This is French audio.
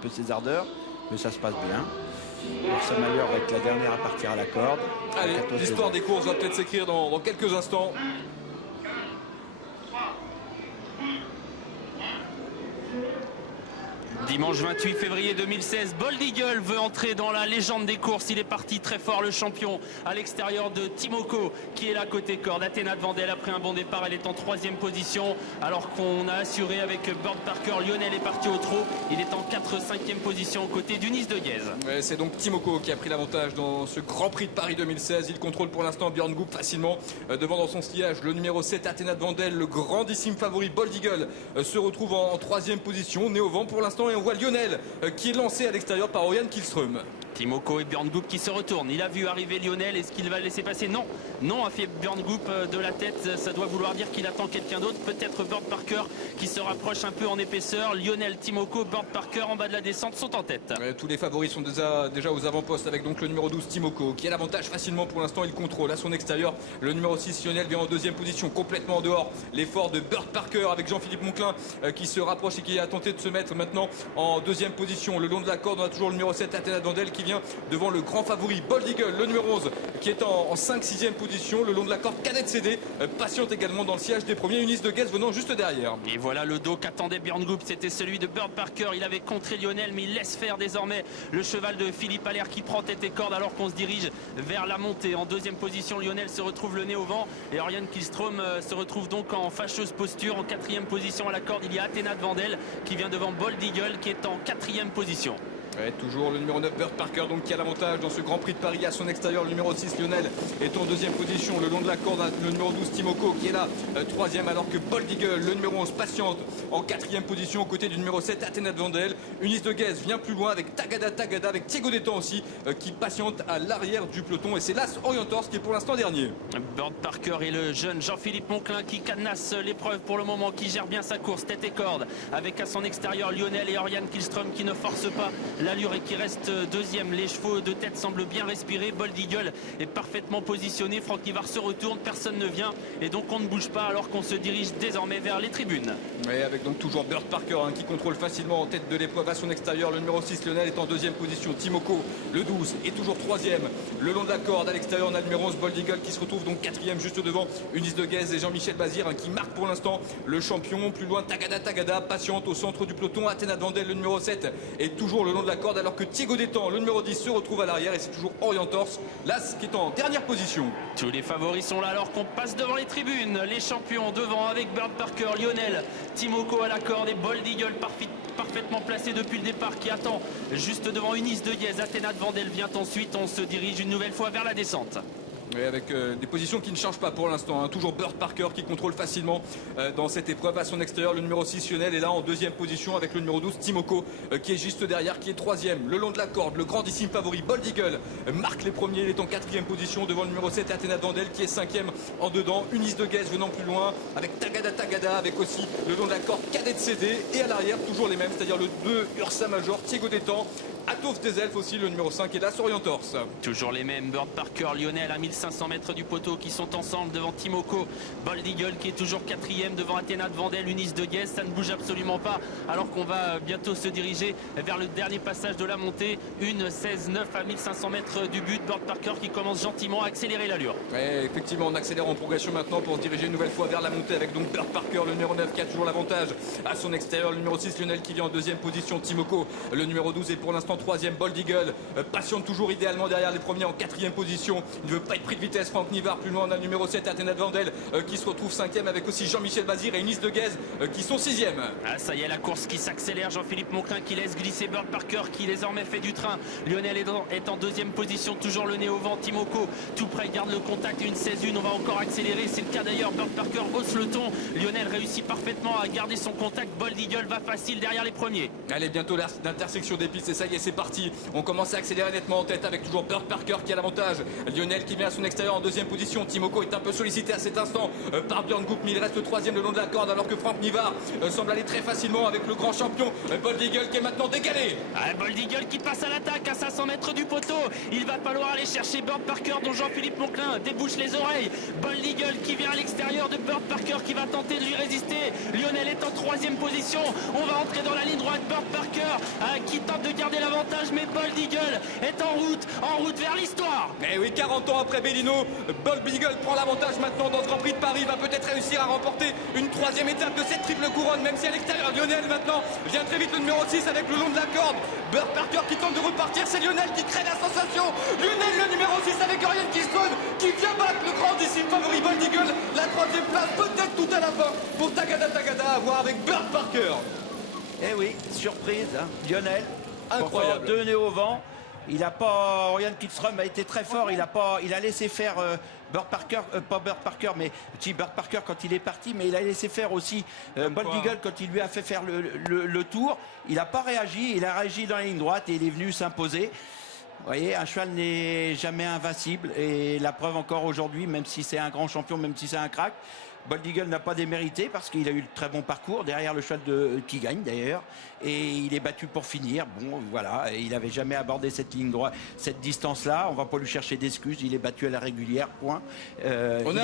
peu ses ardeurs, mais ça se passe bien. Ursa Mayer va être la dernière à partir à la corde. Allez, l'histoire des courses va peut-être s'écrire dans quelques instants. Dimanche 28 février 2016, Bold Eagle veut entrer dans la légende des courses. Il est parti très fort, le champion, à l'extérieur de Timoko, qui est là côté corde. Athéna de Vandel, après un bon départ, elle est en 3e position, alors qu'on a assuré avec Bird Parker. Lionel est parti au trot. Il est en 4-5e position aux côtés d'Unis de Guez. Ouais, c'est donc Timoko qui a pris l'avantage dans ce Grand Prix de Paris 2016. Il contrôle pour l'instant Björn Goop facilement devant dans son sillage. Le numéro 7, Athéna de Vandel, le grandissime favori Bold Eagle se retrouve en 3e position, né au vent pour l'instant. Et on voit Lionel qui est lancé à l'extérieur par Oriane Kihlström. Timoko et Björn Goop qui se retournent. Il a vu arriver Lionel. Est-ce qu'il va le laisser passer? Non. Non, a fait Björn Goop de la tête. Ça doit vouloir dire qu'il attend quelqu'un d'autre. Peut-être Bird Parker qui se rapproche un peu en épaisseur. Lionel, Timoko, Bird Parker en bas de la descente sont en tête. Tous les favoris sont déjà aux avant-postes avec donc le numéro 12 Timoko qui a l'avantage facilement pour l'instant. Il contrôle à son extérieur. Le numéro 6 Lionel vient en 2e position, complètement en dehors. L'effort de Bird Parker avec Jean-Philippe Monclin qui se rapproche et qui a tenté de se mettre maintenant en 2e position. Le long de la corde, on a toujours le numéro 7 Athéna de Vandel qui vient devant le grand favori Bold Eagle, le numéro 11 qui est en 5-6e position. Le long de la corde, Cadette CD patiente également dans le sillage des premiers. Unis de Guez venant juste derrière. Et voilà le dos qu'attendait Björn Goop, c'était celui de Bird Parker. Il avait contré Lionel, mais il laisse faire désormais le cheval de Philippe Allaire qui prend tête et corde alors qu'on se dirige vers la montée. En 2e position, Lionel se retrouve le nez au vent et Oriane Kihlström se retrouve donc en fâcheuse posture. En 4e position à la corde, il y a Athéna de Vandel qui vient devant Bold Eagle qui est en 4e position. Ouais, toujours le numéro 9 Bird Parker donc qui a l'avantage dans ce Grand Prix de Paris à son extérieur. Le numéro 6 Lionel est en 2e position. Le long de la corde, le numéro 12 Timoko qui est là 3e, alors que Bold Eagle, le numéro 11 patiente en 4e position aux côtés du numéro 7 Athéna de Vandel. Unis de Guez vient plus loin avec Tagada avec Thiago Détan aussi qui patiente à l'arrière du peloton, et c'est l'As Orientors qui est pour l'instant dernier. Bird Parker et le jeune Jean-Philippe Monclin qui cadenasse l'épreuve pour le moment, qui gère bien sa course tête et corde avec à son extérieur Lionel et Oriane Kihlström qui ne forcent pas l'allure et qui reste 2e. Les chevaux de tête semblent bien respirer. Bold Eagle est parfaitement positionné. Franck Nivard se retourne, personne ne vient et donc on ne bouge pas alors qu'on se dirige désormais vers les tribunes. Et avec donc toujours Bird Parker qui contrôle facilement en tête de l'épreuve à son extérieur. Le numéro 6 Lionel est en 2e position. Timoko, le 12, est toujours 3e. Le long de la corde à l'extérieur, on a le numéro 11 Bold Eagle qui se retrouve donc 4e juste devant Unis de Guez et Jean-Michel Bazir qui marque pour l'instant le champion. Plus loin, Tagada patiente au centre du peloton. Athéna de Vandel, le numéro 7, est toujours le long de la corde alors que Thiago Détan, le numéro 10, se retrouve à l'arrière, et c'est toujours Orientors, l'As qui est en dernière position. Tous les favoris sont là alors qu'on passe devant les tribunes. Les champions devant avec Bird Parker, Lionel, Timoko à la corde et Bold Eagle parfaitement placé depuis le départ qui attend juste devant Unis de Guez. Athéna de Vandel vient ensuite. On se dirige une nouvelle fois vers la descente. Et avec des positions qui ne changent pas pour l'instant. Toujours Bird Parker qui contrôle facilement dans cette épreuve à son extérieur. Le numéro 6 Lionel est là en 2e position avec le numéro 12 Timoko qui est juste derrière, qui est 3e. Le long de la corde, le grandissime favori Bold Eagle marque les premiers. Il est en 4e position devant le numéro 7 Athéna de Vandel qui est 5e en dedans. Unis de Guez venant plus loin avec Tagada avec aussi le long de la corde Cadette CD. Et à l'arrière toujours les mêmes, c'est-à-dire le 2 Ursa Major, Thiago Détan, Atof des Elfes aussi, le numéro 5 et l'As Orientors. Toujours les mêmes, Bird Parker, Lionel à 1500 mètres du poteau qui sont ensemble devant Timoko. Bold Eagle qui est toujours 4e devant Athéna de Vandel, Unis de Guez. Ça ne bouge absolument pas alors qu'on va bientôt se diriger vers le dernier passage de la montée. Une 16-9 à 1500 mètres du but. Bird Parker qui commence gentiment à accélérer l'allure. Ouais, effectivement, on accélère en progression maintenant pour se diriger une nouvelle fois vers la montée avec donc Bird Parker, le numéro 9 qui a toujours l'avantage à son extérieur. Le numéro 6 Lionel qui vient en 2e position. Timoko, le numéro 12 est pour l'instant 3e. Bold Eagle patiente toujours idéalement derrière les premiers en 4e position. Il ne veut pas être pris de vitesse. Franck Nivard plus loin, on a le numéro 7 Athéna de Vandel qui se retrouve 5e avec aussi Jean-Michel Bazir et Unis de Guez qui sont 6e. Ah, ça y est, la course qui s'accélère. Jean-Philippe Monclin qui laisse glisser Bird Parker qui désormais fait du train. Lionel est en 2e position, toujours le nez au vent. Timoko tout près, garde le contact. Une 16-1, on va encore accélérer. C'est le cas d'ailleurs. Bird Parker hausse le ton. Lionel réussit parfaitement à garder son contact. Bold Eagle va facile derrière les premiers. Allez, bientôt l'intersection des pistes et ça y est, c'est parti. On commence à accélérer nettement en tête avec toujours Bird Parker qui a l'avantage. Lionel qui vient à son son extérieur en deuxième position. Timoko est un peu sollicité à cet instant par Björn Goop, mais il reste troisième le long de la corde alors que Frank Nivard semble aller très facilement avec le grand champion Bold Eagle qui est maintenant décalé. Bold Eagle qui passe à l'attaque à 500 mètres du poteau. Il va falloir aller chercher Bird Parker dont Jean-Philippe Monclin débouche les oreilles. Bold Eagle qui vient à l'extérieur de Bird Parker qui va tenter de lui résister. Lionel est en troisième position. On va entrer dans la ligne droite. Bird Parker qui tente de garder l'avantage, mais Bold Eagle est en route vers l'histoire. Et oui, 40 ans après Bellino, Bold Eagle prend l'avantage maintenant dans ce Grand Prix de Paris. Va peut-être réussir à remporter une troisième étape de cette triple couronne, même si à l'extérieur, Lionel maintenant vient très vite le numéro 6 avec le long de la corde. Bird Parker qui tente de repartir, c'est Lionel qui crée la sensation. Lionel le numéro 6 avec Orion Kingston qui vient battre le grand disciple favori Bold Eagle. La troisième place peut-être tout à la fin pour Tagada à voir avec Bird Parker. Eh oui, surprise, hein. Lionel, Incroyable. deux nez au vent. Il a pas, Orion Kihlström a été très fort. Il a laissé faire Bird Parker, pas Bird Parker, mais Bird Parker quand il est parti, mais il a laissé faire aussi Bold Eagle quand il lui a fait faire le tour. Il n'a pas réagi, il a réagi dans la ligne droite et il est venu s'imposer. Vous voyez, un cheval n'est jamais invincible et la preuve encore aujourd'hui, même si c'est un grand champion, même si c'est un crack, Bold Eagle n'a pas démérité parce qu'il a eu le très bon parcours derrière le cheval qui gagne d'ailleurs et il est battu pour finir. Bon voilà, il n'avait jamais abordé cette ligne droite, cette distance-là. On va pas lui chercher d'excuses. Il est battu à la régulière. Point.